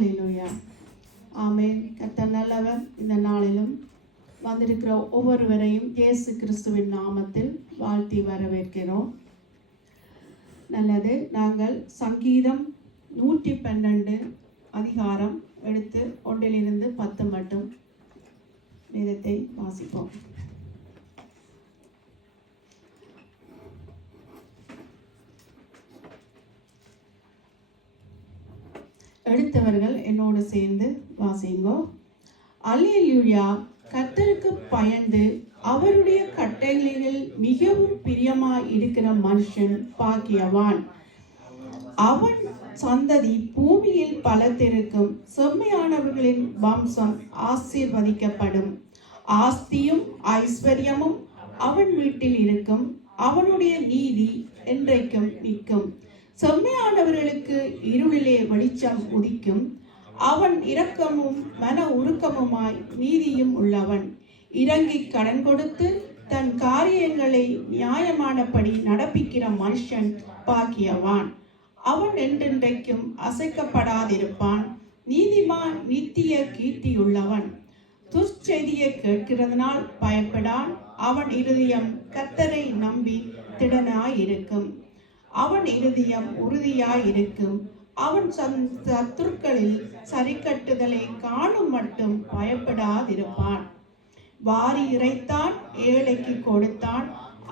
ஹல்லேலூயா. ஆமென். கர்த்தர் நல்லவர். இந்த நாளிலும் வந்திருக்கிற ஒவ்வொருவரையும் இயேசு கிறிஸ்துவின் நாமத்தில் வாழ்த்தி வரவேற்கிறோம். நல்லது. நாங்கள் சங்கீதம் 112 அதிகாரம் எடுத்து 1 to 10 மட்டும் வேதத்தை வாசிப்போம். எடுத்தவர்கள் என்னோடு சேர்ந்து வாசிங்கோ. அல்லேலூயா. கர்த்தருக்கு பயந்து அவருடைய கட்டளைகளில் மிகவும் பிரியமாய் இருக்கிற மனுஷன் பாக்கியவான். அவன் சந்ததி பூமியில் பலத்திருக்கும். செம்மையானவர்களின் வம்சம் ஆசீர்வதிக்கப்படும். ஆஸ்தியும் ஐஸ்வர்யமும் அவன் வீட்டில் இருக்கும். அவனுடைய நீதி என்றைக்கும் நிற்கும். செம்மையானவர்களுக்கு இருளிலே வெளிச்சம் உதிக்கும். அவன் இரக்கமும் மன உருக்கமுமாய் நீதியும் உள்ளவன். இறங்கி கடன் கொடுத்து தன் காரியங்களை நியாயமானபடி நடப்பிக்கிற மனுஷன் பாக்கியவான். அவன் என்றென்றைக்கும் அசைக்கப்படாதிருப்பான். நீதிமான் நித்திய கீர்த்தியுள்ளவன். துர்ச்செய்தியை கேட்கிறதுனால் பயப்படான். அவன் இருதயம் கர்த்தரை நம்பி திடனாயிருக்கும். அவன் இருதயம் உறுதியாயிருக்கும். அவன் சத்துருக்களில் சரிக்கட்டுதலை காணும் மட்டும் பயப்படாதிருப்பான். வாரி இறைத்தான், ஏழைக்கு கொடுத்தான்.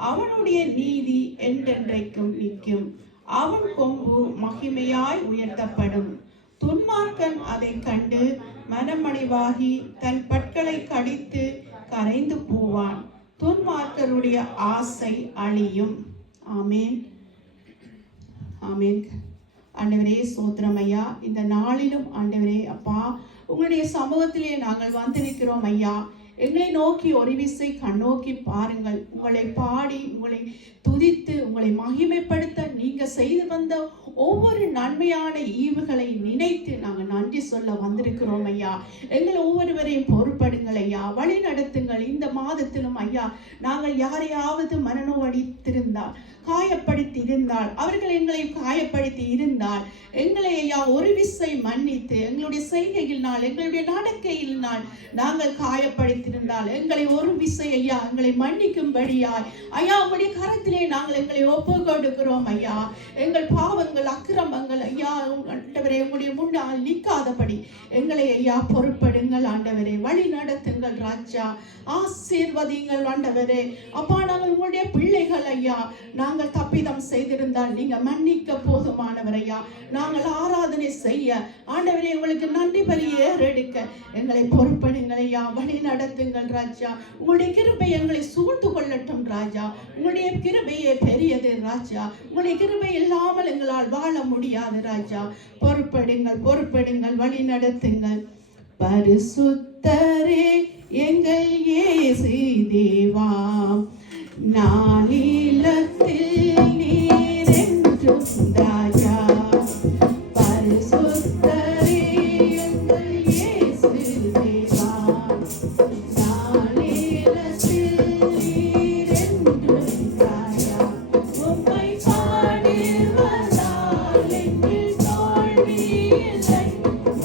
அவனுடைய நீதி என்றென்றைக்கும் நிற்கும். அவன் கொம்பு மகிமையாய் உயர்த்தப்படும். துன்மார்க்கன் அதை கண்டு மனமணிவாகி தன் பற்களை கடித்து கரைந்து போவான். துன்மார்க்கருடைய ஆசை அழியும். ஆமேன். ஆமேன். ஆண்டவரே ஸ்தோத்திரம் ஐயா. இந்த நாளிலும் ஆண்டவரே அப்பா உங்களுடைய சமூகத்திலே நாங்கள் வந்திருக்கிறோம் ஐயா. எங்களை நோக்கி ஒரு விசை கண்ணோக்கி பாருங்கள். உங்களை பாடி உங்களை துதித்து உங்களை மகிமைப்படுத்த நீங்க செய்து வந்த ஒவ்வொரு நன்மையான ஈவுகளை நினைத்து நாங்கள் நன்றி சொல்ல வந்திருக்கிறோம் ஐயா. எங்களை ஒவ்வொருவரையும் பொறுப்படுங்கள் ஐயா. வழி நடத்துங்கள். இந்த மாதத்திலும் ஐயா நாங்கள் யாரையாவது மனநோவடித்திருந்தால், காயப்படுத்தி இருந்தால், அவர்கள் எங்களை காயப்படுத்தி இருந்தால் எங்களை ஐயா ஒரு விசை மன்னித்து, எங்களுடைய செய்கையினால் எங்களுடைய நடக்கையினால் நாங்கள் காயப்படுத்தியிருந்தால் எங்களை ஒரு விசை ஐயா எங்களை மன்னிக்கும்படியாய் ஐயா உங்களுடைய கரத்திலே நாங்கள் எங்களை ஒப்பு கொடுக்கிறோம் ஐயா. எங்கள் பாவங்கள் அக்கிரமங்கள் ஐயா ஆண்டவரே உங்களுடைய முன்னால் நிற்காதபடி எங்களை ஐயா பொறுப்படுங்கள் ஆண்டவரே. வழி நடத்துங்கள் ராஜா. ஆசீர்வதிங்கள் ஆண்டவரே. அப்பா நாங்கள் உங்களுடைய பிள்ளைகள் ஐயா. நாங்கள் தப்பிதம் செய்திருந்தால் நீங்க மன்னிக்க போதுமானவர் ஐயா. நாங்கள் ஆராதனை செய்ய ஆண்டவரே உங்களுக்கு நன்றி பலி ஏறெடுக்க எங்களை பொறுப்படுங்கள் ஐயா. வழி நடத்துங்கள் ராஜா. உங்களுடைய கிருபை எங்களை சூழ்ந்து கொள்ளட்டும் ராஜா. உங்களுடைய கிருபையே பெரியது ராஜா. உங்களுடைய கிருபை இல்லாமல் எங்களால் வாழ முடியாது ராஜா. பொறுப்படுங்கள், பொறுப்படுங்கள், வழி நடத்துங்கள். பரிசுத்தரே எங்கள் இயேசு தேவா, நாளிலத்தில் நீர் என்றும் ராஜா. பரிசுத்தரே எங்கள் இயேசு தேவா, நாளிலத்தில் நீர் என்றும் ராஜா. உம்மை பாடுவதால் எங்கள் தோல்வி இல்லை.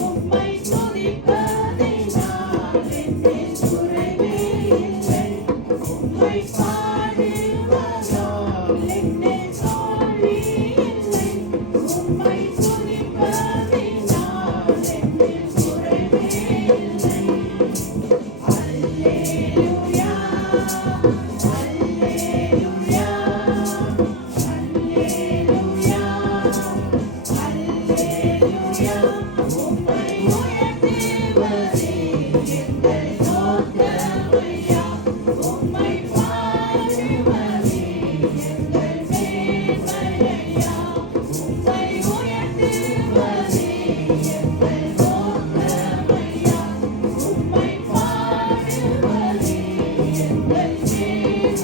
உம்மை துதிப்பதினால் எங்கள் குறைவே இல்லை. உம்மை பாடுவதால் எங்கள் தோல்வி இல்லை. உம்மை துதிப்பதினால் எங்கள் குறைவே இல்லை. அல்லேலூயா, அல்லேலூயா, அல்லேலூயா, அல்லேலூயா. உம்மை உயர்த்துவதே எங்கள் நோக்கமையா. உம்மை பாடுவதே எங்கள் மேன்மையா. உம்மை உயர்த்துவதே எங்கள் நோக்கமையா. உம்மை பாடுவதே எங்கள் மேன்மையா.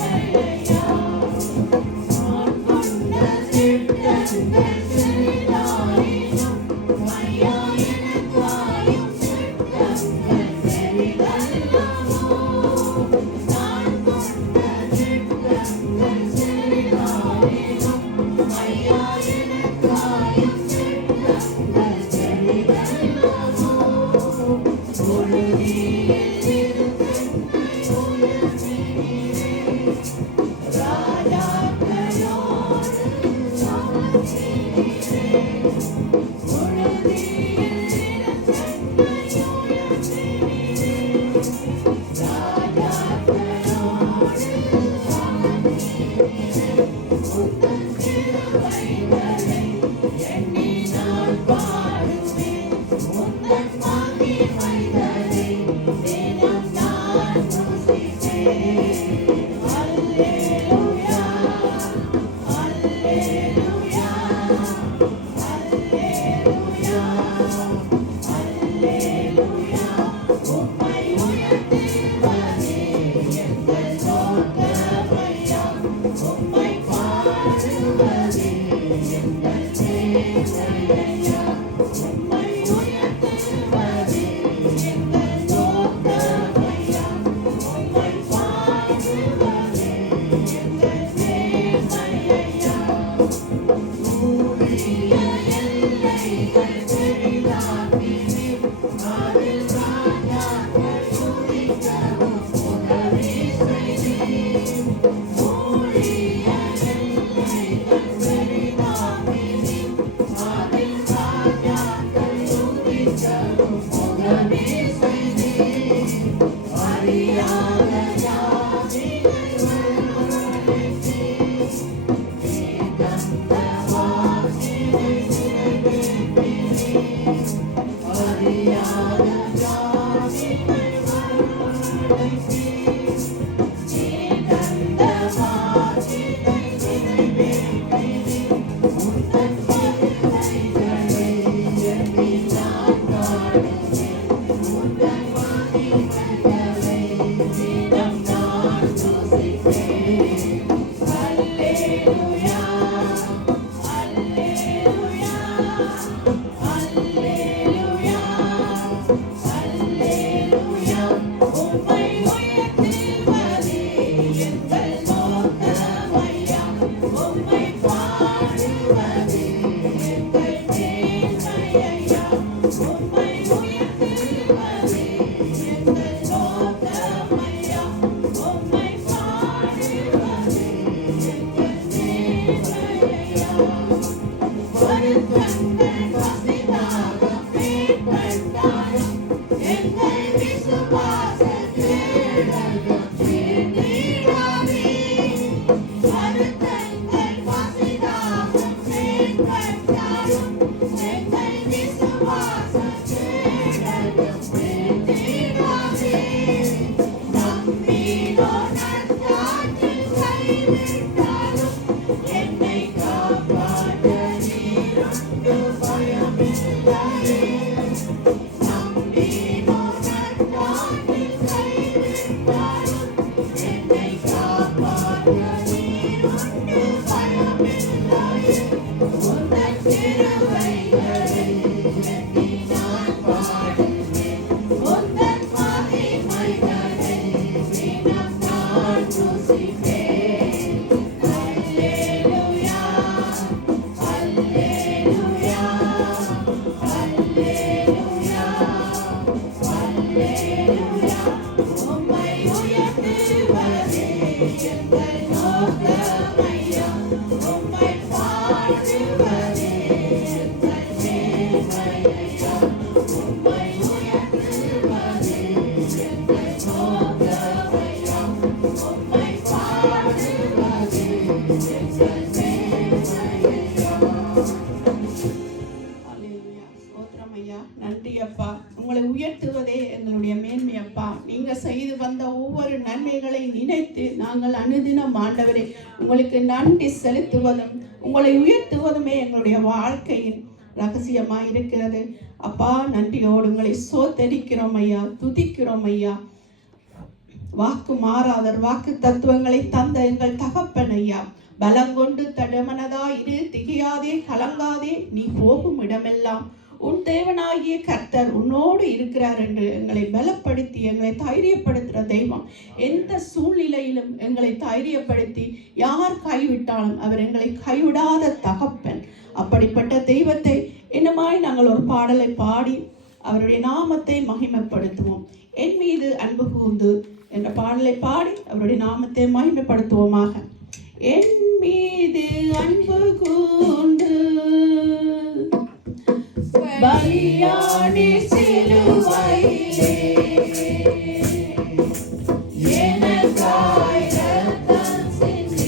நன்றி அப்பா. உங்களை உயர்த்துவதே எங்களுடைய மேன்மை அப்பா. நீங்க செய்து வந்த ஒவ்வொரு நன்மைகளை நினைத்து நாங்கள் அனுதினம் ஆண்டவரே உங்களுக்கு நன்றி செலுத்துவதும் உங்களை உயர்த்துவதுமே எங்களுடைய வாழ்க்கையின் ரகசியமா இருக்கிறது அப்பா. நன்றியோடு உங்களை சோத்தரிக்கிறோம் ஐயா, துதிக்கிறோம் ஐயா. வாக்கு மாறாதர், வாக்கு தத்துவங்களை தந்த எங்கள் தகப்பன் ஐயா. பலங்கொண்டு தடமனதா இரு, திகையாதே கலங்காதே, நீ போகும் இடமெல்லாம் உன் தேவனாகிய கர்த்தர் உன்னோடு இருக்கிறார் என்று எங்களை பலப்படுத்தி எங்களை தைரியப்படுத்துகிற தெய்வம். எந்த சூழ்நிலையிலும் எங்களை தைரியப்படுத்தி யார் கைவிட்டாலும் அவர் எங்களை கைவிடாத தகப்பன். அப்படிப்பட்ட தெய்வத்தை என்னமாய் நாங்கள் ஒரு பாடலை பாடி அவருடைய நாமத்தை மகிமைப்படுத்துவோம். என் மீது அன்பு கூர்ந்து என்ற பாடலை பாடி அவருடைய நாமத்தை மகிமைப்படுத்துவோமாக. என் மீது அன்பு கூர்ந்து பலியானி சிலுவையிலே எனக்காய் ரத்தம் சிந்தி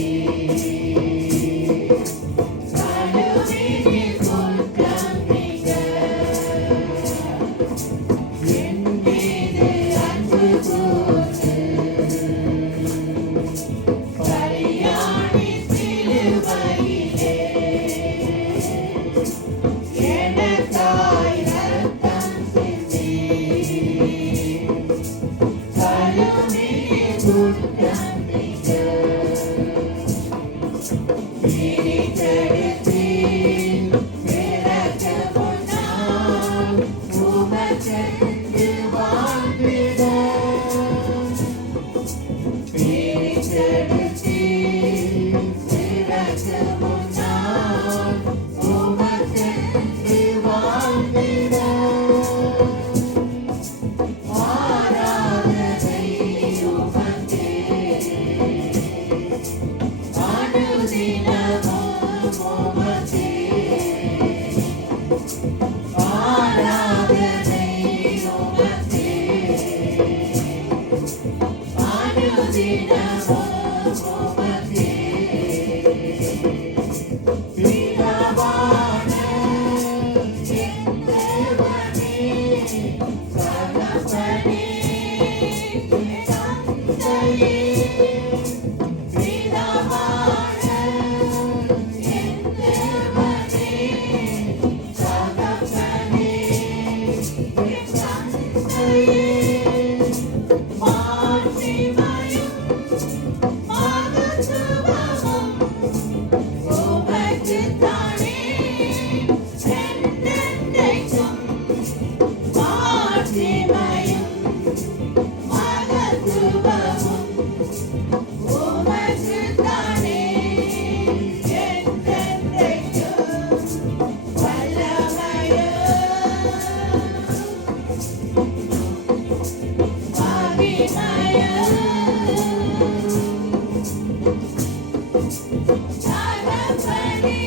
தகப்பனே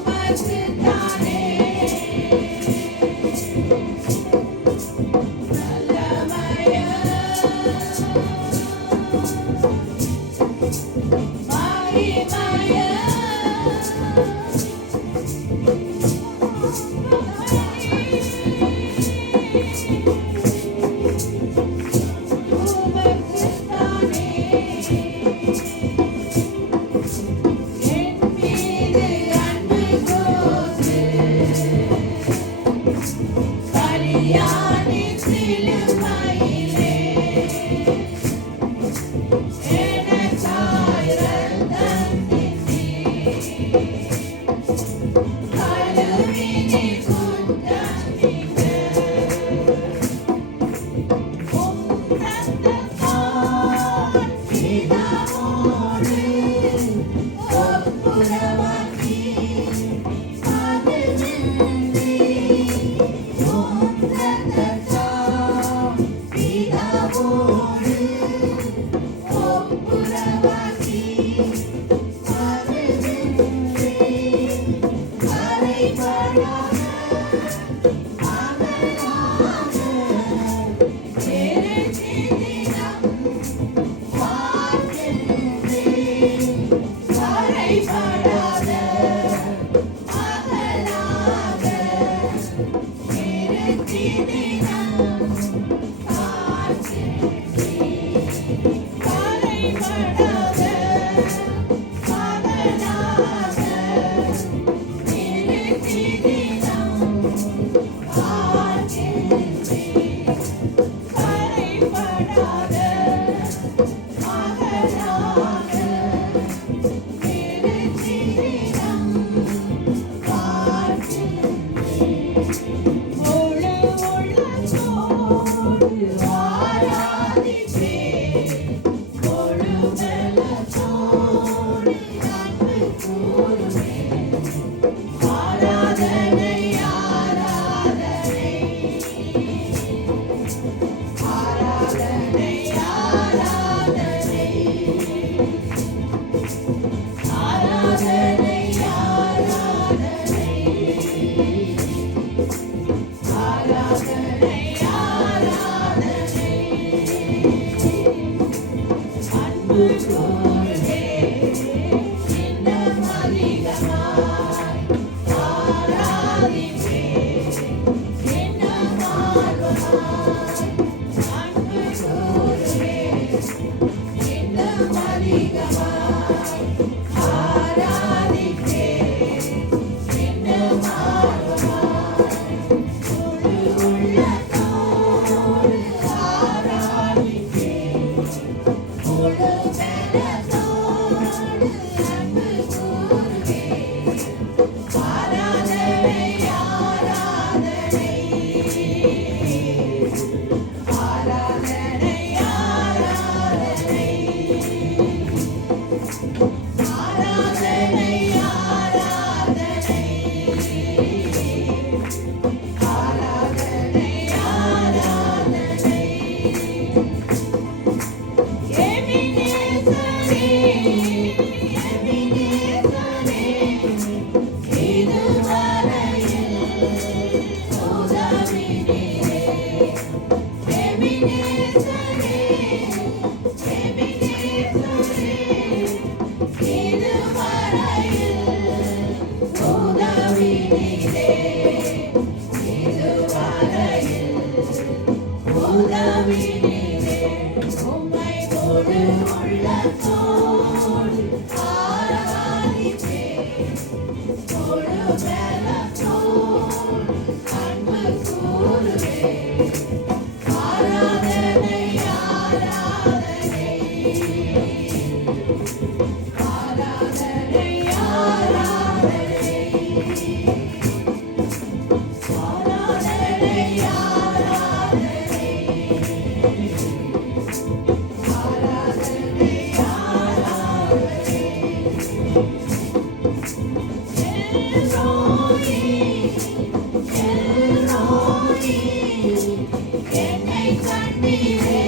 உமக்குத்தானே வல்லமைய மகிமைய உமக்குத்தானே என் மீது அன்பு கூர்ந்து பலியானி சிலுவையிலே எனக்காய் இரத்தம் சிந்தி கழுவி நீர் குற்றம் நீங்க உம் இரத்தத்தால் பிதாவோடு ஒப்புரவாக்கி அது நின்றி உம் இரத்தத்தால் பிதாவோடு ஒப்புரவாக்கி அது நின்றி கரைபடாத அகலாத எரிதினம் பார்க்கின்றேன் கரைபடாத அகலாத எரிதினம் பார்க்கின்றேன் கரைபடாத அகலாத எரிதினம் பார்க்கின்றேன் கரைபடாத அகலாத எரிதினம் பார்க்கின்றேன் முழு உள்ளத்தோடு ஆராதிப்பேன் முழு பலத்தோடு அன்பு கூறுவேன் ஆராதனை ஆராதனை ஆராதனை ஆராதனை ஆராதனை ஆராதனை ஆராதனை அன்பு கூர்ந்தே இன்னும் அதிகமாய் ஆராதிப்பேன் இன்னும் ஆர்வமாய் அன்பு கூர்ந்தே இன்னும் அதிகமாய் ஆராதிப்பேன் இன்னும் ஆர்வமாய் முழு உள்ளத்தோடு ஆராதிப்பேன் முழு பலத்தோடு அன்பு கூர்வேன் ஆராதனை ஆராதனை ஆராதனை ஆராதனை ஆராதனை ஆராதனை ஆராதனை ஆராதனை எபினேசரே எபினேசரே இதுவரையில் உதவினீரே எபினேசரே எபினேசரே இதுவரையில் உதவினீரே இதுவரையில் உதவினீரே உம்மை முழு உள்ளத்தோடு ஆராதிப்பேன் முழு பலத்தோடு அன்பு கூறுவேன் ஆராதனை ஆராதனை ஆராதனை ஆராதனை ஆராதனை ஆராதனை ஆராதனை ஆராதனை எல்லோரே எல்லோரே என்னை கண்டீரே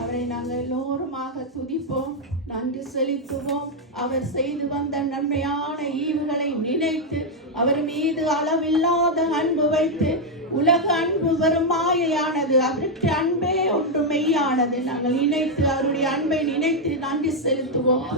அவரை நாங்கள் எல்லோருமாக துதிப்போம், நன்றி செலுத்துவோம். அவர் செய்து வந்த நன்மையான ஈவுகளை நினைத்து அவர் மீது அளவில்லாத அன்பு வைத்து, உலக அன்பு வெறும் மாயையானது, அவருக்கு அன்பே ஒன்று மெய்யானது. நாங்கள் நினைத்து அவருடைய அன்பை நினைத்து நன்றி செலுத்துவோம்.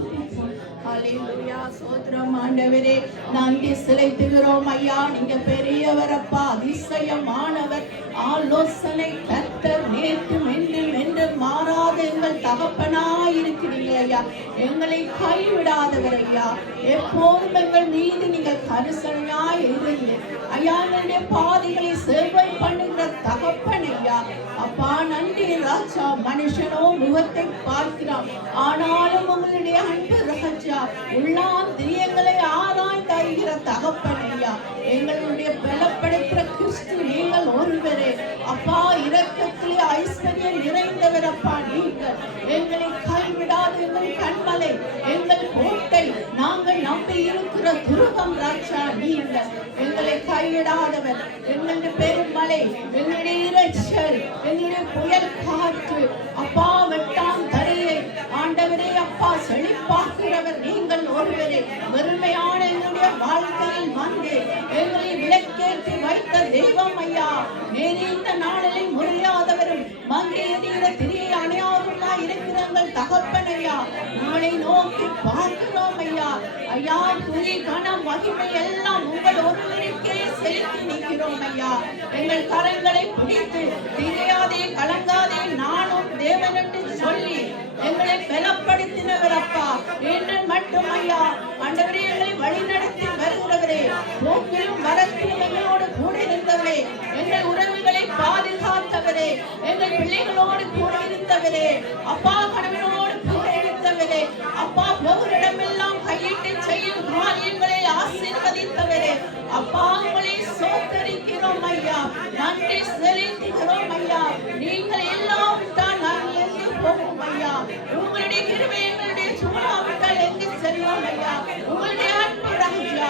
ஹல்லேலூயா, சோத்திரம் ஆண்டவரே, நன்றி செலுத்துகிறோம் ஐயா. நீங்க பெரியவர் அப்பா, அதிசயமானவர், ஆலோசனை கர்த்தர், நேற்றும் என்றும் என்றும் மாறாத எங்கள் தகப்பனாய் இருக்கிறீர்கள் ஐயா. எங்களை கைவிடாதவர் ஐயா. எப்போதும் எங்கள் மீது நீங்கள் கரிசனையாய் இருந்து ஐயா, எங்களுடைய பாதைகளை சேவை பண்ணுகிற தகப்பன் ஐயா. அப்பா நன்றி ராஜா. மனுஷனோ முகத்தை பார்க்கிறான், ஆனாலும் உங்களுடைய அன்பு ராஜா உள்ளாந்திரியங்களை ஆராய்ந்து அறிகிற தகப்பன் ஐயா. எங்களுடைய பலப்படுத்துகிற கிறிஸ்து நீங்கள் ஒருவரே அப்பா. இரக்கத்திலே ஐஸ்வர்யம் நிறைந்தவர் அப்பா. நீங்கள் எங்களை கைவிடாது எங்கள் கண்மலை, எங்கள் கோட்டை, நாங்கள் நம்பி இருக்கிற துருகம் ராஜா. நீங்கள் எங்களை கைவிடாதவர், எங்களுடைய பெருமலை, எங்களுடைய இரைச்சல், எங்களுடைய புயல் காற்று அப்பா, வெட்டாம் தரையை ஆண்டவரே அப்பா செழிப்பாக்குகிறவர் நீங்கள் ஒருவரே. வெறுமையான எங்களுடைய வாழ்க்கையில் வந்து எங்களை விளக்கேற்றி வைத்த தெய்வம் ஐயா. நெறிந்த நாளிலே முறையாதவரும் மங்கி எறிகிற திரியை அணையாதவருமாய் இருக்கிற எங்கள் தகப்பன் ஐயா. உங்களை நோக்கி பார்க்கிறோம் ஐயா. ஐயா, துதி கனம் மகிமை எல்லாம் உங்கள் ஒருவருக்கே செலுத்தி நிற்கிறோம் ஐயா. எங்கள் கரங்களை பிடித்து திரையாதே கலங்காதே நானும் தேவன் என்று சொல்லி எங்களை பலப்படுத்தினவர் அப்பா. என்று மட்டும் ஐயா ஆண்டவரே, எங்களை வழிநடத்தி வருகிறவரே, போக்கிலும் வரத்திலும் எங்களோடு கூட இருந்தவரே, எங்கள் உறவுகளை பாதுகாத்தவரே, எங்கள் பிள்ளைகளோடு கூட இருந்தவரே அப்பா, கணவனோடு கூட இருந்தவரே அப்பா, போகிறிடமெல்லாம் கையிட்டு செய்யும் காரியங்களை ஆசீர்வதித்தவரே அப்பா, உங்களை சோத்தரிக்கிறோம் ஐயா. நன்றி செலுத்துகிறோம் ஐயா. நீங்கள் எல்லாம் தான் நாங்கள் எங்கு போவோம் ஐயா. உங்களுடைய கிருபை எங்களுடைய சூழாவிட்டால் எங்கு செல்வோம் ஐயா. உங்களுடைய அன்பு ராஜா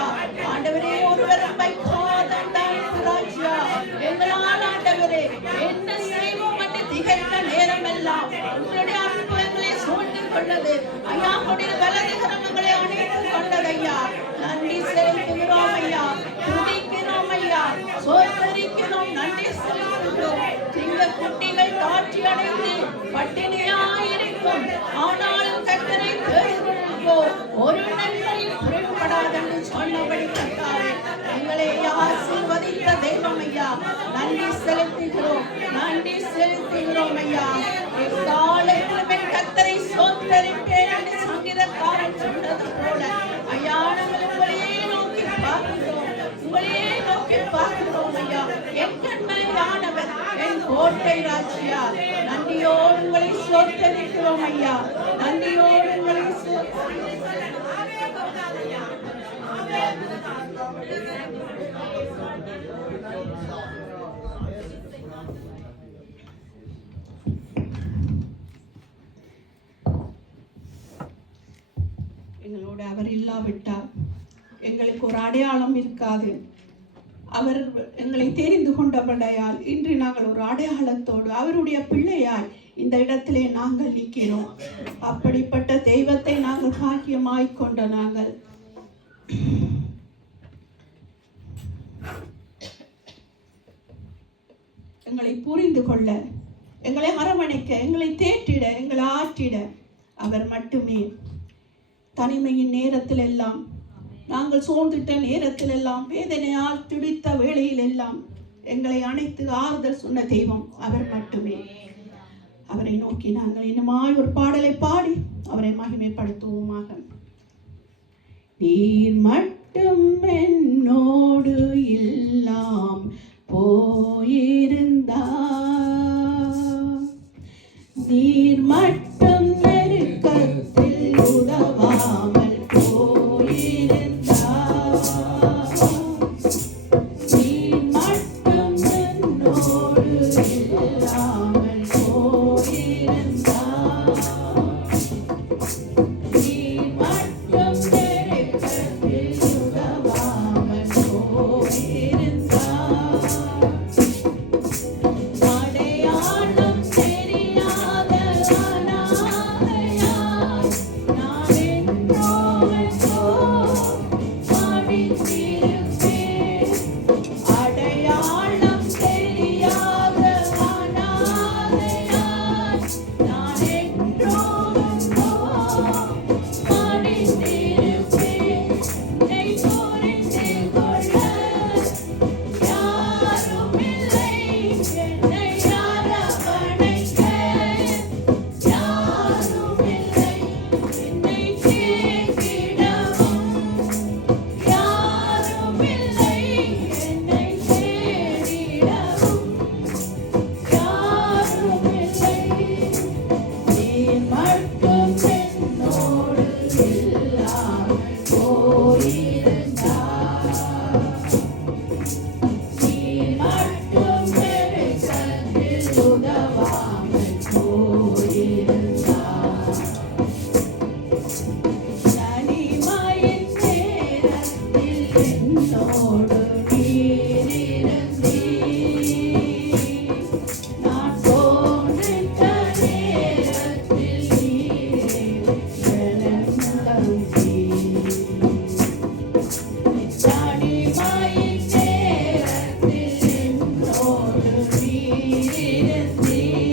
ஆண்டவரே, ஒருவரும் வைக்காத அன்பு ராஜா எங்களால் ஆண்டவரே என்ன செய்வோம் என்று திகைத்த நேரம் எல்லாம் உங்களுடைய அன்பு எங்களை சூழ்ந்து கொண்டது ஐயா. உங்களுடைய வலது கரங்களை அணைத்துக் கொண்டது ஐயா. நன்றி செலுத்துகிறோம் ஐயா. துதிக்கிறோம் ஐயா. சோதரிக்கிறோம். நன்றி செலுத்துகிறோம். சிங்க குட்டிகள் காட்சி அடைந்து பட்டினியாயிருக்கும், ஆனாலும் கர்த்தரை தேடுகிறோ ஒரு நன்மையும் குறைபடாதென்று சொன்னபடி கர்த்தாவே எங்களை ஆசீர்வதித்த தெய்வம் ஐயா. நன்றி செலுத்துகிறோம். நன்றி செலுத்துகிறோம் ஐயா. எக்காலத்திலும் கர்த்தரை சோதரிப்பேன் என்று சங்கீதக்காரன் சொன்னது போல ஐயா, நாங்கள் உங்களையே நோக்கி பார்க்கிறோம். உங்களையே நோக்கி பார்க்கிறோம் ஐயா. என் கண்மலையானவர், என் கோட்டை ராஜ்யா. நன்றியோடு உங்களை சோதரிக்கிறோம் ஐயா. நன்றியோடு உங்களை அவர் இல்லாவிட்டால் எங்களுக்கு ஒரு அடையாளம் இருக்காது. அவர் எங்களை தெரிந்து கொண்டபடியால் இன்று நாங்கள் ஒரு அடையாளத்தோடு அவருடைய பிள்ளையாய் இந்த இடத்திலே நாங்கள் நிற்கிறோம். அப்படிப்பட்ட தெய்வத்தை நாங்கள் பாக்கியமாய் கொண்ட நாங்கள் எங்களை புரிந்து கொள்ள, எங்களை அரவணைக்க, எங்களை தேற்றிட, எங்களை ஆற்றிட அவர் மட்டுமே. தனிமையின் நேரத்தில் எல்லாம், நாங்கள் சோர்ந்திட்ட நேரத்தில் எல்லாம், வேதனையால் துடித்த வேளையில் எல்லாம் எங்களை அணைத்து ஆறுதல் சொன்ன தெய்வம் அவர் மட்டுமே. அவரை நோக்கி நாங்கள் இன்னமாய் ஒரு பாடலை பாடி அவரை மகிமைப்படுத்துவோமாக. நீர் மட்டும் என்னோடு எல்லாம் போயிருந்தா, நீர் மட்டும் நெருக்கத்தில் உதவாமல் போயிருந்தா, நீர் மட்டும் என்னோடு இல்லாமல் போயிருந்தா, நீர் மட்டும் நெருக்கத்தில் உதவாமல் போயிருந்தா, அடையாளம் தெரியாத அனாதையாய் நான் என்றோ பாடித்திருப்பேன். அடையாளம் தெரியாத அனாதையாய் நான் என்றோ பாடித்திருப்பேன். என்னை புரிந்து கொள்ள யாரும் இல்லை, என்னை அரவணைக்க யாரும் இல்லை, என்னை கேட்டிடவும் யாரும் இல்லை, என்னை தேடிடவும் யாரும் இல்லை. நீர் மட்டும் என்னோடு இல்லாமல் போயிருந்தார், நீர் மட்டும் நெருக்கத்தில் உதவாமல் போயிருந்தார். தனிமையின் நேரத்தில் என்னோடு நீர் இருந்தீர். நான் தோன்றிட்ட நேரத்தில் நீரே எனக்கு தந்தீர். தனிமையின் நேரத்தில் என்னோடு நீர் இருந்தீர்.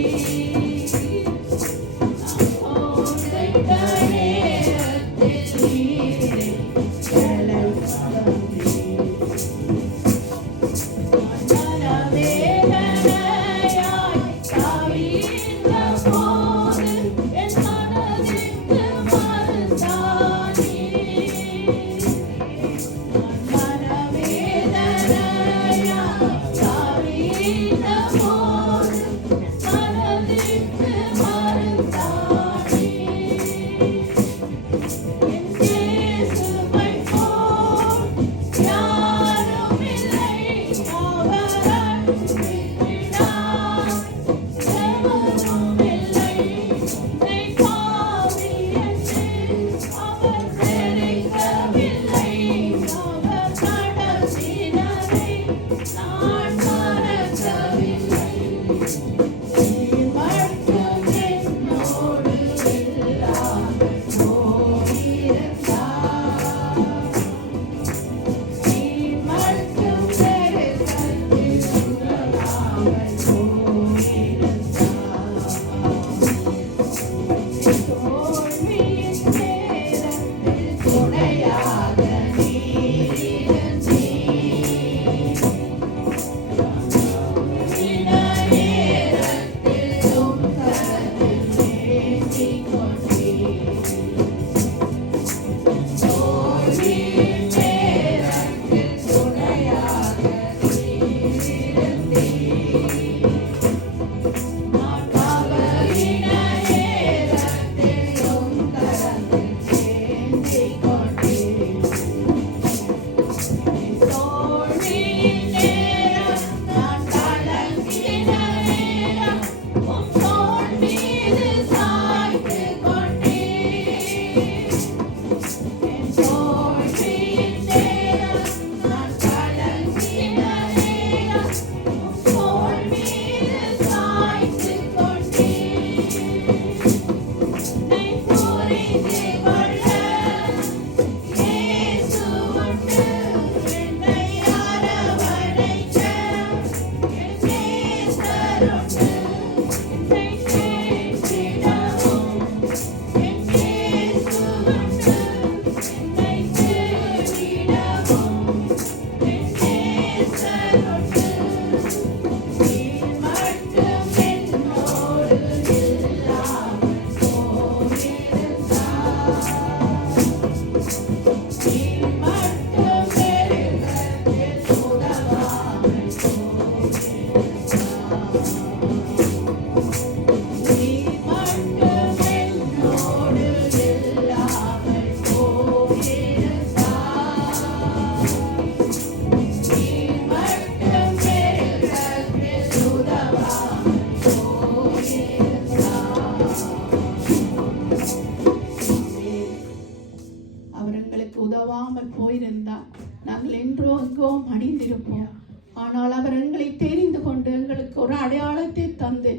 துதிப்போம். ஆனால் அவர் எங்களை தெரிந்து கொண்டு எங்களுக்கு ஒரு அடையாளத்தை தந்து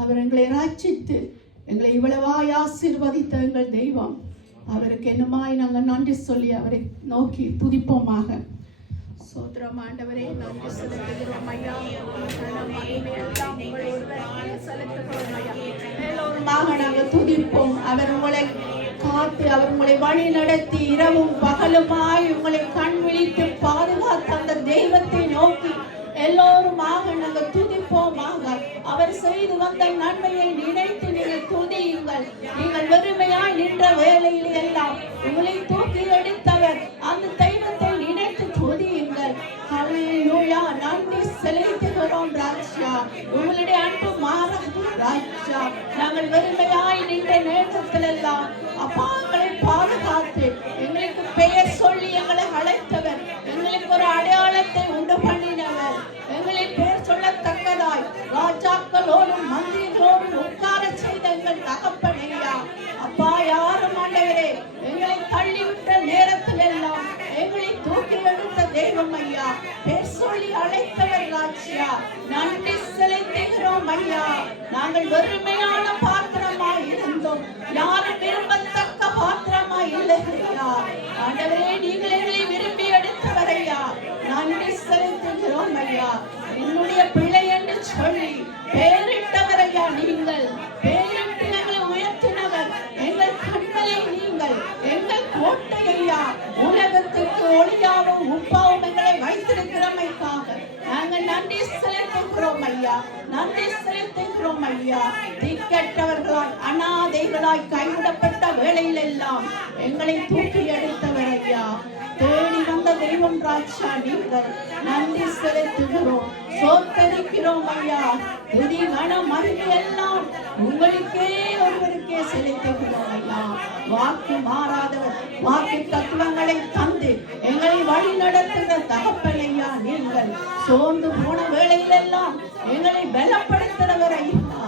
அவர் எங்களை ரட்சித்து எங்களை இவ்வளவாய் ஆசீர்வதித்த எங்கள் தெய்வம். அவருக்கு என்னமாய் நாங்கள் நன்றி சொல்லி அவரை நோக்கி துதிப்போமாக. சோதரம் ஆண்டவரே, நன்றி செலுத்துகிறோம் ஐயா. எல்லோருமாக நாங்கள் துதிப்போம். அவர் உங்களை காத்து அவர் உங்களை வழி நடத்தி இரவும் பகலுமாய் உங்களை கண் விழித்து பாதுகாத்த அந்த தெய்வத்தை நோக்கி எல்லோருமாக நாங்கள் துதிப்போமாக. அவர் செய்து வந்த நன்மையை நினைத்து நீங்கள் துதியுங்கள். நீங்கள் வெறுமையாய் நின்ற வேளையில் எல்லாம் உங்களை தூக்கி எடுத்தவர் அந்த தெய்வத்தை நினைத்து துதியுங்கள். ஹல்லேலூயா. நன்றி செலுத்துகிறோம் ராஜா. உங்களுடைய அன்பு மாறாது ராஜா. நாங்கள் வெறுமையாய் நின்ற நேரத்தில் எல்லாம் அப்பா எங்களை பாதுகாத்து எங்களுக்கு பெயர் சொல்லி எங்களை அழைத்தவர், எங்களுக்கு ஒரு அடையாளத்தை உண்டு பண்ணினவர், எங்களை பெயர் சொல்லத்தக்கதாய் ராஜாக்களோடும் மந்திரிகளோடும் உட்கார செய்த எங்கள் தகப்பனையா. அப்பா யாரும் ஆண்டவரே எங்களை தள்ளிவிட்ட நேரத்தில் எல்லாம் எங்களை தூக்கி எடுத்த தெய்வம் ஐயா. பெயர் சொல்லி அழைத்தவர் ராஜா. நன்றி செலுத்துகிறோம் ஐயா. நாங்கள் வெறுமையான பாத்திரமாய் இருந்தோம், யாரும் விரும்பத்தக்க பாத்திரமாய் இல்லை ஐயா. ஆண்டவரே நீங்கள் எங்களை விரும்பி எடுத்தவர் ஐயா. நன்றி செலுத்துகிறோம் ஐயா. என்னுடைய பிள்ளை என்று சொல்லி பெயரிட்டவர் ஐயா. நீங்கள் பெயரிட்டு எங்களை உயர்த்தினவர். எங்கள் கண்களை நீங்கள் எங்கள் கோட்டை ஐயா. உலகத்துக்கு ஒளியாவும் உப்பாவும் எங்களை வைத்திருக்கிறமைக்காக நாங்கள் நன்றி செலுத்துகிறோம் ஐயா. நன்றி செலுத்துகிறோம் ஐயா. திக்கற்றவர்களாய் அனாதைகளாய் கைவிடப்பட்ட வேளையில் எல்லாம் எங்களை தூக்கி எடுத்தவர் ஐயா. தேடி வந்த தெய்வம் ராஜா நீங்கள். நன்றி செலுத்துகிறோம், சோத்தரிக்கிறோம் ஐயா. துதி கன மகிமை எல்லாம் உங்களுக்கே ஒருவருக்கே செலுத்துகிறோம் ஐயா. வாக்கு மாறாதவர், வாக்கு தத்துவங்களை தந்து எங்களை வழி நடத்துகிற தகப்பன் ஐயா நீங்கள். சோர்ந்து போன வேளையில் எல்லாம் எங்களை பலப்படுத்துகிறவர் ஐயா.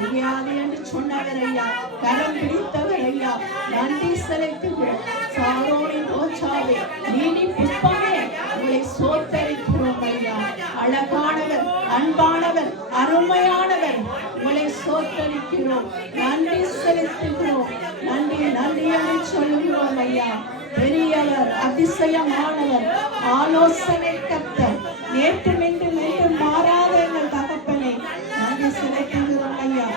முடியாது என்று சொன்னவர் ஐயா. கரம் பிடித்தவர் ஐயா. நன்றி செலுத்துகிறோம். சாரோனின் ரோஜாவே, நீலி புஷ்பமே, உங்களை சோத்தரிக்கிறோம் ஐயா. அழகானவர், அன்பானவர், அருமையானவர், உங்களை சோத்தரிக்கிறோம். நன்றி செலுத்துகிறோம். நன்றி நன்றி என்று சொல்லுகிறோம் ஐயா. பெரியவர், அதிசயமானவர், ஆலோசனை கர்த்தர், நேற்று நின்று நேற்று மாறாத எங்கள் தகப்பனை நன்றி செலுத்துகிறோம் ஐயா.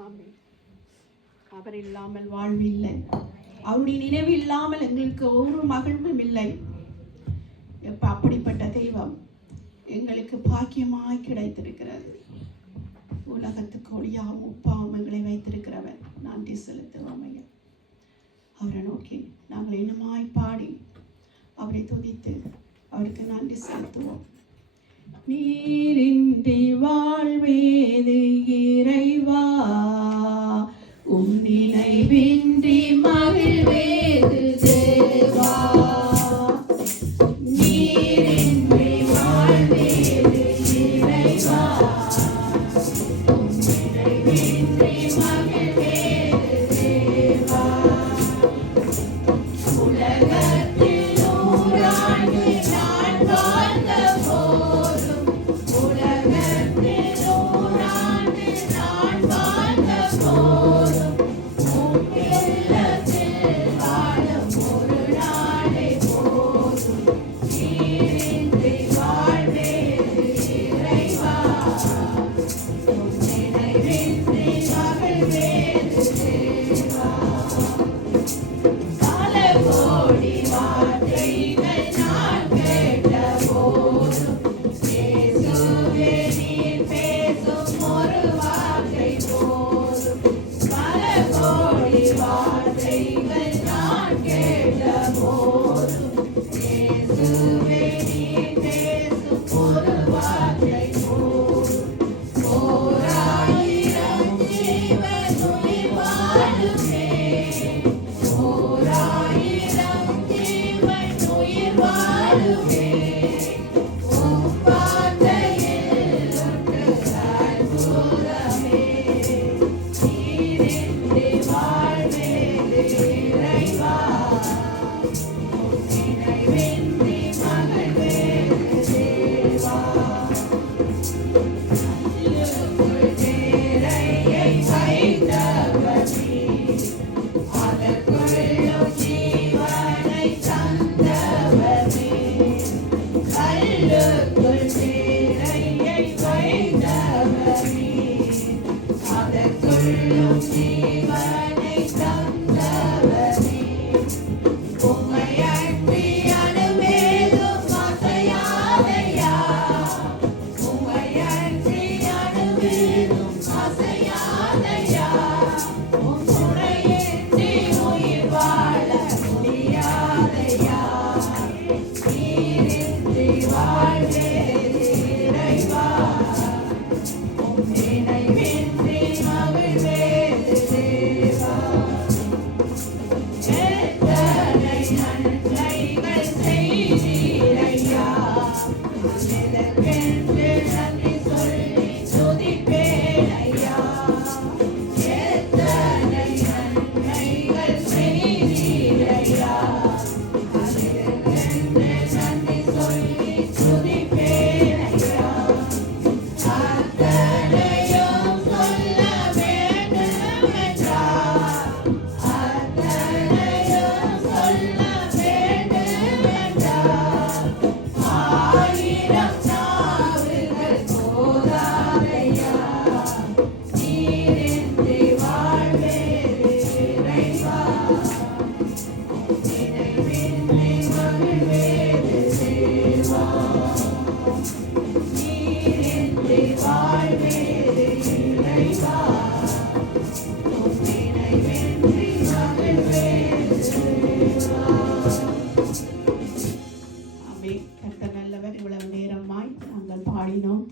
நன்றி. அவர் இல்லாமல் வாழ்வு இல்லை. அவருடைய நினைவு இல்லாமல் எங்களுக்கு ஒரு மகிழ்வும் இல்லை. எப்ப அப்படிப்பட்ட தெய்வம் எங்களுக்கு பாக்கியமாய் கிடைத்திருக்கிறது. உலகத்துக்கு ஒளியாகவும் உப்பாவும் எங்களை வைத்திருக்கிறவர். நன்றி செலுத்துவோம் ஐயா. அவரை நோக்கி நாங்கள் இன்னுமாய் பாடி அவரை துதித்து அவருக்கு நன்றி செலுத்துவோம். நீரின்றி வாழ்வேது இறைவா, உம் நினைவின்றி மகிழ்வேது தேவா. நீரின்றி வாழ்வேது இறைவா, உம் நினைவின்றி மகிழ்வேது தேவா. உலகத்தில் நூறாண்டு நான் வாழ்ந்த போதும், உலகத்தில் நூறாண்டு நான் வாழ்ந்த போதும், உம் இல்லத்தில் வாழும் ஒரு நாளே போதும். நீரின்றி வாழ்வேது இறைவா, உம் நினைவின்றி மகிழ்வேது தேவா. பல கோடி வார்த்தைகள் நான் கேட்ட போதும், இயேசுவே நீர் பேசும் ஒரு வார்த்தை போதும். பல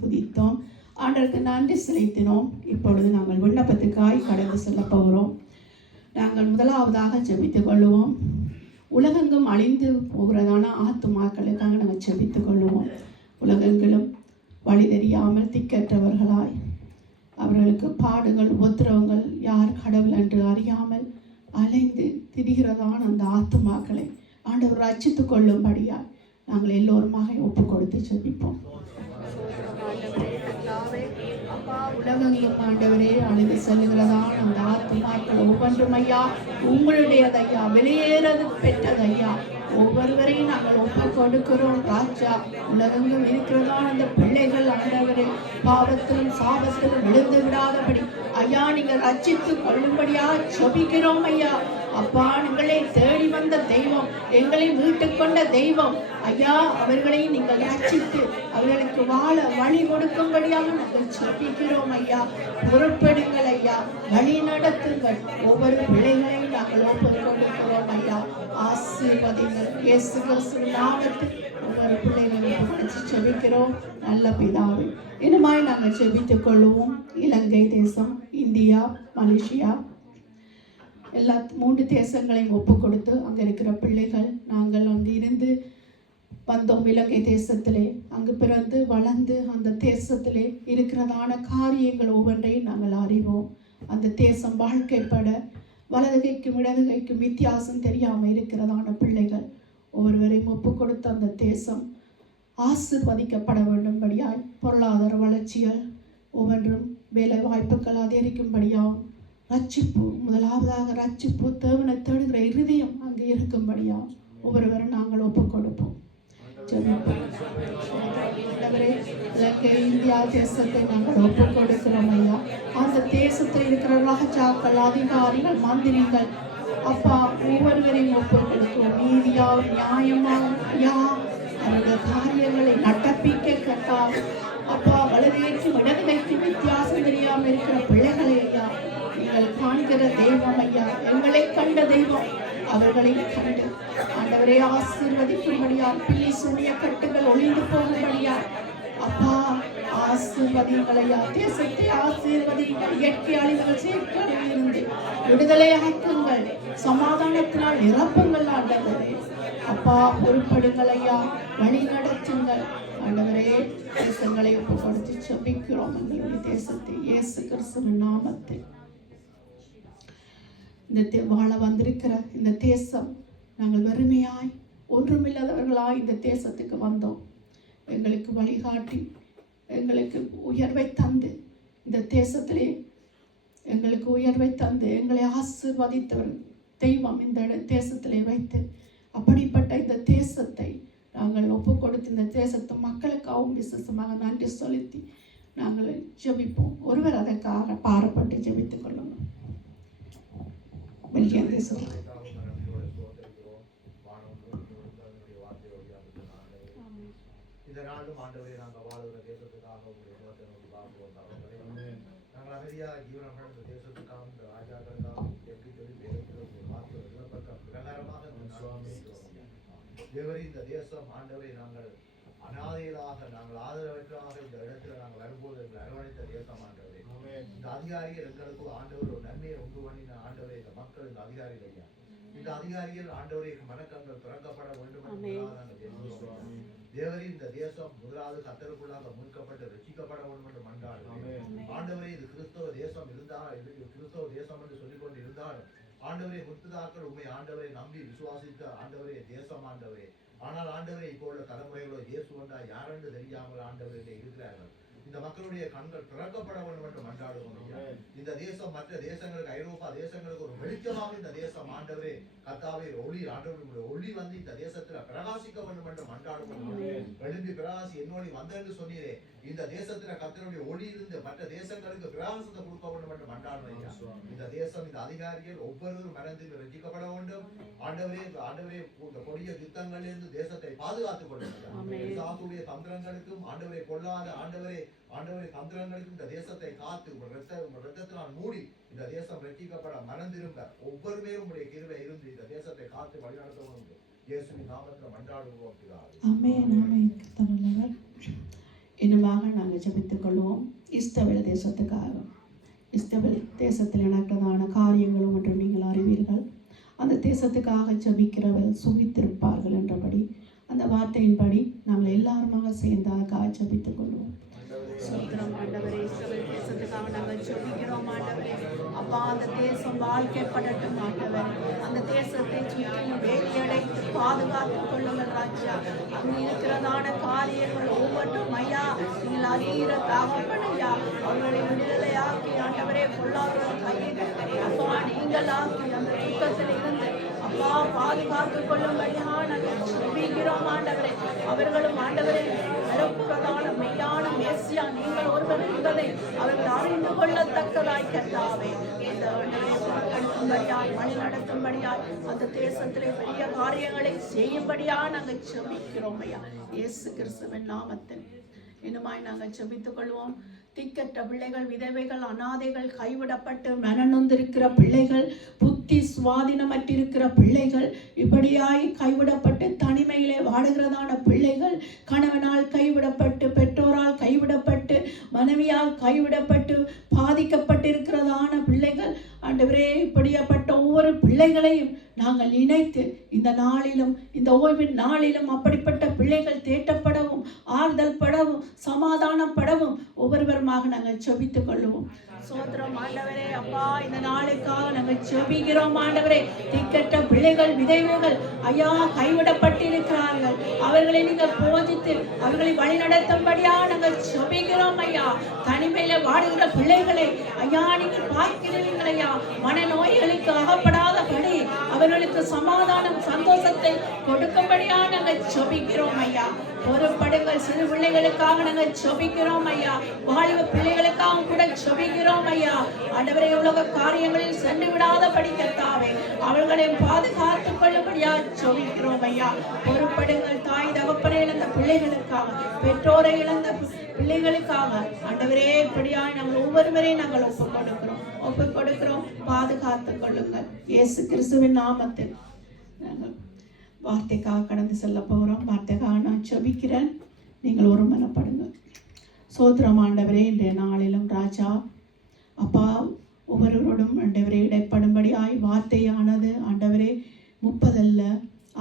துதித்தோம். ஆண்டவருக்கு நன்றி செலுத்தினோம். இப்பொழுது நாங்கள் விண்ணப்பத்துக்காய் கடந்து செல்ல போகிறோம். நாங்கள் முதலாவதாக ஜெபித்துக் கொள்வோம். உலகெங்கும் அழிந்து போகிறதான ஆத்துமாக்களுக்காக நாங்கள் ஜெபித்துக் கொள்வோம். உலகெங்கிலும் வழி தெரியாமல் திக்கற்றவர்களாய் அவர்களுக்கு பாடுகள் உபத்திரவங்கள் யார் கடவுள் என்று அறியாமல் அலைந்து திரிகிறதான அந்த ஆத்துமாக்களை ஆண்டவர் ரட்சித்துக் கொள்ளும்படியாய் நாங்கள் எல்லோருமாக ஒப்பு கொடுத்து ஜெபிப்போம். உலகெங்கும் ஆண்டவரே அழுது செல்லுகிறதான அந்த ஆத்துமாக்கள் ஒவ்வொன்றும் ஐயா உங்களுடையதையா, வெளியேறது பெற்றதையா, ஒவ்வொருவரையும் நாங்கள் ஒப்பு கொடுக்கிறோம் ராஜா. உலகெங்கும் இருக்கிறதான அந்த பிள்ளைகள் ஆண்டவரே பாவத்திலும் சாபத்திலும் விழுந்து விடாதபடி ஐயா நீங்கள் ரட்சித்து கொள்ளும்படியா ஜெபிக்கிறோம் ஐயா. அப்பா, எங்களை தேடி வந்த தெய்வம், எங்களை மீட்டு கொண்ட தெய்வம் ஐயா, அவர்களை நீங்கள் ரட்சித்து அவர்களுக்கு வாழ வழி கொடுக்கும்படியாக நாங்கள் ஜெபிக்கிறோம் ஐயா. பொறுப்பெடுங்கள் ஐயா, வழி நடத்துங்கள். ஒவ்வொரு பிள்ளைகளையும் நாங்கள் ஒப்பு கொடுக்கிறோம் ஐயா. ஆசீர்வதிங்கள். இயேசு கிறிஸ்துவின் நாமத்தில் ஒவ்வொரு பிள்ளைகளையும் படித்து ஜெபிக்கிறோம் நல்ல பிதாவே. இனிமாய் நாங்கள் ஜெபித்துக் கொள்வோம். இலங்கை தேசம், இந்தியா, மலேசியா எல்லா 3 தேசங்களையும் ஒப்பு கொடுத்து அங்கே இருக்கிற பிள்ளைகள் நாங்கள் அங்கே இருந்து வந்தோம். இலங்கை தேசத்திலே அங்கு பிறந்து வளர்ந்து அந்த தேசத்திலே இருக்கிறதான காரியங்கள் ஒவ்வொன்றையும் நாங்கள் அறிவோம். அந்த தேசம் வாழ்க்கைப்பட வலதுகைக்கும் இடதுகைக்கும் வித்தியாசம் தெரியாமல் இருக்கிறதான பிள்ளைகள் ஒவ்வொருவரையும் ஒப்பு கொடுத்து அந்த தேசம் ஆசீர்வதிக்கப்பட வேண்டும்படியாய் பொருளாதார வளர்ச்சிகள் ஒவ்வொன்றும் வேலை வாய்ப்புகள் அதிகரிக்கும்படியாகவும் ரட்சிப்பு, முதலாவதாக ரட்சிப்பு, தேவனை தேடுகிற இருதயம் அங்கே இருக்கும்படியா ஒவ்வொருவரும் நாங்கள் ஒப்பு கொடுப்போம். இலங்கை இந்தியா தேசத்தை நாங்கள் ஒப்பு கொடுக்கிறோம் ஐயா. அந்த தேசத்தில் இருக்கிற ராஜாக்கள், அதிகாரிகள், மந்திரிகள் அப்பா ஒவ்வொருவரையும் ஒப்பு கொடுக்கிறோம். நீதியாக நியாயமாக ஐயா அவருடைய காரியங்களை நடப்பிக்க கட்டா அப்பா வலதுகைக்கும் இடதுகைக்கும் வித்தியாசம் தெரியாமல் இருக்கிற பிள்ளைகளை ஐயா நீங்கள் காண்கிற தெய்வம் ஐயா. எங்களை கண்ட தெய்வம் அவர்களை கண்டு ஆண்டவரை ஆசீர்வதிக்கும்படியால் பிள்ளை சூனிய கட்டுகள் ஒளிந்து போகும்படியால் அப்பா ஆசீர்வதிங்களையா, தேசத்தை ஆசீர்வதிங்கள். இயற்கை அழிவுகள் செயற்கை அழிவிலிருந்து விடுதலையாக்குங்கள். சமாதானத்தினால் நிரப்புங்கள் ஆண்டவரே. அப்பா பொறுப்படுங்கள் ஐயா, வழி நடத்துங்கள் ஆண்டவரே. தேசங்களை ஒப்பு கொடுத்து செபிக்கிறோம். எங்களுடைய தேசத்தை இயேசு கிறிஸ்துவின் நாமத்தில் இந்த வாழ வந்திருக்கிற இந்த தேசம், நாங்கள் வறுமையாய் ஒன்றுமில்லாதவர்களாய் இந்த தேசத்துக்கு வந்தோம். எங்களுக்கு வழிகாட்டி எங்களுக்கு உயர்வை தந்து இந்த தேசத்திலே எங்களுக்கு உயர்வை தந்து எங்களை ஆசீர்வதித்தவர் தெய்வம் இந்த தேசத்திலே வைத்து, அப்படிப்பட்ட இந்த தேசத்தை நாங்கள் ஒப்பு கொடுத்து இந்த தேசத்து மக்களுக்காகவும் விசேஷமாக நன்றி செலுத்தி நாங்கள் ஜெபிப்போம். ஒருவர் அதற்காக பாரப்பட்டு ஜெபித்துக் கொள்ளணும். வெளியே தேசத்தில் இந்த நாளும் ஆண்டவரே நாங்கள் வாழ்கிற தேசத்துக்காக உங்களுடைய முகத்தை நோக்கி பார்க்கிறோம். நாங்கள் அமைதியாக ஜீவனம் நடந்த தேசத்துக்காக இந்த ராஜாக்களுக்காக எப்படி சொல்லி வேதத்தில் வார்த்தை விளப்பக்க பிரகாரமாக தேவரே இந்த தேசம் ஆண்டவரை நாங்கள் அநாதைகளாக நாங்கள் ஆதரவற்றாக இந்த இடத்துல நாங்கள் வரும்போது எங்களை அரவணைத்த தேசம் ஆண்டவரே. இந்த அதிகாரிகள் எங்களுக்கு ஆண்டவர் ஒரு நன்மையை உண்டு பண்ணின ஆண்டவரே. இந்த மக்கள் இந்த அதிகாரிகள் ஐயா, இந்த அதிகாரிகள் ஆண்டவரே மனக்கண்கள் திறக்கப்பட வேண்டும் என்று நாங்கள் தேவரே. இந்த தேசம் முதலாவது கர்த்தருக்குள்ளாக மீட்கப்பட்டு ரட்சிக்கப்பட வேண்டும் என்று மன்றாடுகிறேன் ஆண்டவரே. இது கிறிஸ்தவ தேசம் இருந்தால் கிறிஸ்தவ தேசம் என்று சொல்லிக் கொண்டு இருந்தாலும் ஆண்டவரே, முற்பிதாக்கள் உண்மை ஆண்டவரை நம்பி விசுவாசித்த ஆண்டவரே தேசம் ஆண்டவரே. ஆனால் ஆண்டவரே, இப்போ உள்ள தலைமுறைகளோ இயேசு வந்தா யாரென்று தெரியாமல் ஆண்டவரே இருக்கிறார்கள். இந்த மக்களுடைய கண்கள் திறக்கப்பட வேண்டும் என்று மன்றாடுகிறோம். இந்த தேசம் மற்ற தேசங்களுக்கு, ஐரோப்பா தேசங்களுக்கு ஒரு வெளிச்சமாக இந்த தேசம் ஆண்டவரே கர்த்தாவே ஒளி ஆண்டவருடைய ஒளி வந்து இந்த தேசத்துல பிரகாசிக்க வேண்டும் என்று மன்றாடுகிறோம். எழும்பி பிரகாசி என்னோட வந்தென்று சொன்னீரே, இந்த தேசத்துல கர்த்தருடைய ஒளி இருந்து மற்ற தேசங்களுக்கு பிரகாசத்தை கொடுக்க வேண்டும் என்று மன்றாடுகிறோம். இந்த தேசம் இந்த அதிகாரிகள் ஒவ்வொருவரும் மனதில் ரட்சிக்கப்பட வேண்டும் ஆண்டவரே. ஆண்டவரே, இந்த கொடிய யுத்தங்களிலிருந்து தேசத்தை பாதுகாத்துக் கொள்ளுங்கள். சாகுடைய தந்திரங்களுக்கும் ஆண்டவரை கொள்ளாத ஆண்டவரே தந்திரங்களுக்கும் இந்த தேசத்தை காத்து ரத்தத்தினால் மூடி இந்த தேசம் ரட்சிக்கப்பட மனந்திருங்க. ஒவ்வொரு பேரும் உடைய கிருபை இருந்து இந்த தேசத்தை காத்து வழிநடத்தவும் இயேசுவின் நாமத்தில் மன்றாடுவோம். ஆமென் ஆமென். கர்த்தர் இன்னுமாக நாங்கள் ஜெபித்துக் கொள்வோம். இஸ்ரவேல் தேசத்துக்காக. இஸ்ரவேல் தேசத்தில் நடக்கிறதான காரியங்களும் ஒன்றும் நீங்கள் அறிவீர்கள். அந்த தேசத்துக்காக ஜெபிக்கிறவர் சுகித்திருப்பார்கள் என்றபடி அந்த வார்த்தையின்படி நாங்கள் எல்லாருமாக சேர்ந்து அதுக்காக ஜெபித்துக் கொள்வோம். சோத்திரம் ஆண்டவரே. இஸ்ரவேல் தேசத்துக்காக நாங்கள் ஜெபிக்கிறோம் ஆண்டவரே. அப்பா, அந்த தேசம் வாழ்க்கைப்படட்டும் ஆண்டவரே. அந்த தேசத்தை சுற்றிலும் வேலியடைத்து பாதுகாத்துக் கொள்ளுங்கள் ராஜா. அங்கு இருக்கிறதான காரியங்கள் ஒவ்வொன்றும் ஐயா நீங்கள் அறிகிற தகப்பனையா அவர்களை விடுதலையாக்கி ஆண்டவரே பொல்லாதவர்கள் கையில் அப்பா நீங்கள் ஆக்கி அந்த யுத்தத்தில் இருந்து அப்பா பாதுகாத்துக் கொள்ளும்படியா நாங்கள் ஜெபிக்கிறோம் ஆண்டவரே. அவர்களும் ஆண்டவரே அழகுறதான மெய்யான மேசியா நீங்கள் ஒருவர் என்பதை அவர்கள் அறிந்து கொள்ளத்தக்கதாய் கர்த்தாவே இந்த புறக்கணிக்கும்படியாய் வழி நடத்தும்படியாய் அந்த தேசத்திலே பெரிய காரியங்களை செய்யும்படியா நாங்கள் ஜெபிக்கிறோம் ஐயா இயேசு கிறிஸ்துவின் நாமத்தில். இன்னுமாய் நாங்கள் ஜெபித்துக் கொள்வோம். திக்கற்ற பிள்ளைகள், விதவைகள், அனாதைகள், கைவிடப்பட்டு மனநொந்திருக்கிற பிள்ளைகள், புத்தி சுவாதீனமற்றிருக்கிற பிள்ளைகள், இப்படியாய் கைவிடப்பட்டு தனிமையிலே வாடுகிறதான பிள்ளைகள், கணவனால் கைவிடப்பட்டு, பெற்றோரால் கைவிடப்பட்டு, மனைவியால் கைவிடப்பட்டு பாதிக்கப்பட்டிருக்கிறதான பிள்ளைகள் ஆண்டவரே, இப்படியாப்பட்ட ஒவ்வொரு பிள்ளைகளையும் நாங்கள் இணைத்து இந்த நாளிலும் இந்த ஓய்வின் நாளிலும் அப்படிப்பட்ட பிள்ளைகள் தேட்டப்படவும் ஆறுதல் படவும் சமாதானப்படவும் ஒவ்வொருவருமாக நாங்கள் ஜெபித்துக் கொள்வோம். சோத்திரம் ஆண்டவரே. அப்பா, இந்த நாளுக்காக நாங்கள் ஜெபிக்கிறோம் ஆண்டவரே. திக்கற்ற பிள்ளைகள், விதவைகள் ஐயா கைவிடப்பட்டிருக்கிறார்கள். அவர்களை நீங்கள் போதித்து அவர்களை வழிநடத்தும்படியா நாங்கள் ஜெபிக்கிறோம் ஐயா. தனிமையில வாடுகிற பிள்ளைகளை ஐயா நீங்கள் பார்க்கிறீர்கள் ஐயா. மனநோய்களுக்கு அகப்படாதபடி அவர்களுக்கு சமாதானம் சந்தோஷத்தை கொடுக்கும்படியா நாங்கள் ஜெபிக்கிறோம் ஐயா. பொறுப்படுங்கள். சிறு பிள்ளைகளுக்காக நாங்கள் ஜெபிக்கிறோம் ஐயா. வாலிப பிள்ளைகளுக்காக கூட ஜெபிக்கிறோம் ஐயா. ஆண்டவரே, உலக காரியங்களில் சென்று விடாதபடி கர்த்தாவே அவர்களை பாதுகாத்துக் கொள்ளும்படியா ஜெபிக்கிறோம் ஐயா. பொறுப்படுங்கள். தாய் தகப்பனை இழந்த பிள்ளைகளுக்காக, பெற்றோரை இழந்த பிள்ளைகளுக்காக ஆண்டவரே இப்படியாய் நாங்கள் ஒவ்வொருவரையும் நாங்கள் ஒப்புக் கொடுக்கிறோம். பாதுகாத்துக் கொள்ளுங்கள் இயேசு கிறிஸ்துவின் நாமத்தில். நாங்கள் வார்த்தைக்காக கடந்து செல்ல போகிறோம். வார்த்தைக்காக நான் ஜெபிக்கிறேன். நீங்கள் ஒரு மனப்படுங்க. சோத்திரம் ஆண்டவரே. இன்றைய நாளிலும் ராஜா அப்பா ஒவ்வொருவரோடும் ஆண்டவரே இடைப்படும்படியாய் வார்த்தையானது ஆண்டவரே 30 அல்ல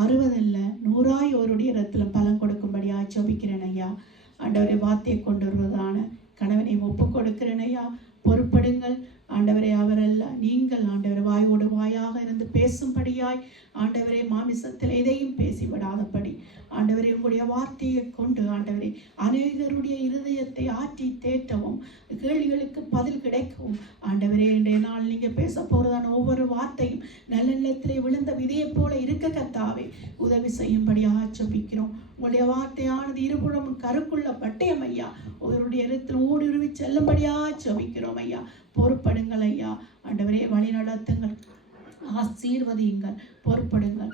60 அல்ல 100 ஒருடைய இடத்துல பலன் கொடுக்கும்படியாய் ஜெபிக்கிறேன் ஐயா. ஆண்டவரே வார்த்தையை கொண்டு வருவதான கணவனை ஒப்பு கொடுக்கிறேன் ஐயா. பொறுப்படுங்கள் ஆண்டவரே. அவரல்ல நீங்கள் ஆண்டவரே வாயோடு வாயாக இருந்து பேசும்படியாய் ஆண்டவரே மாமிசத்தில் எதையும் பேசிவிடாதபடி ஆண்டவரே உங்களுடைய வார்த்தையை கொண்டு ஆண்டவரே அநேகருடைய இருதயத்தை ஆற்றி தேற்றவும் கேள்விகளுக்கு பதில் கிடைக்கவும் ஆண்டவரே இன்றைய நாள் நீங்கள் பேச போகிறதான ஒவ்வொரு வார்த்தையும் நல்ல நிலத்திலே விழுந்த விதையை போல இருக்க கர்த்தாவே உதவி செய்யும்படியாக ஜெபிக்கிறோம். உங்களுடைய வார்த்தையானது இருபுறமும் கருக்குள்ள பட்டயம் ஐயா. ஒருவருடைய இடத்தில் ஊடுருவி செல்லும்படியாக ஜெபிக்கிறோம் ஐயா. பொறுப்படுங்கள் ஐயா. ஆண்டவரே வழி நடத்துங்கள், ஆசீர்வதியுங்கள், பொறுப்படுங்கள்.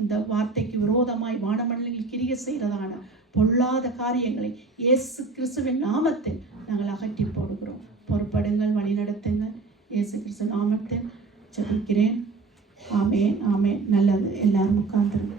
இந்த வார்த்தைக்கு விரோதமாய் வானமண்டலங்களில் கிரியை செய்கிறதான பொல்லாத காரியங்களை இயேசு கிறிஸ்துவின் நாமத்தில் நாங்கள் அகற்றி போடுகிறோம். பொறுப்படுங்கள், வழி நடத்துங்கள். இயேசு கிறிஸ்து நாமத்தில் ஜெபிக்கிறேன். ஆமென், ஆமென். நல்லது. எல்லாரும் உட்கார்ந்துருங்க.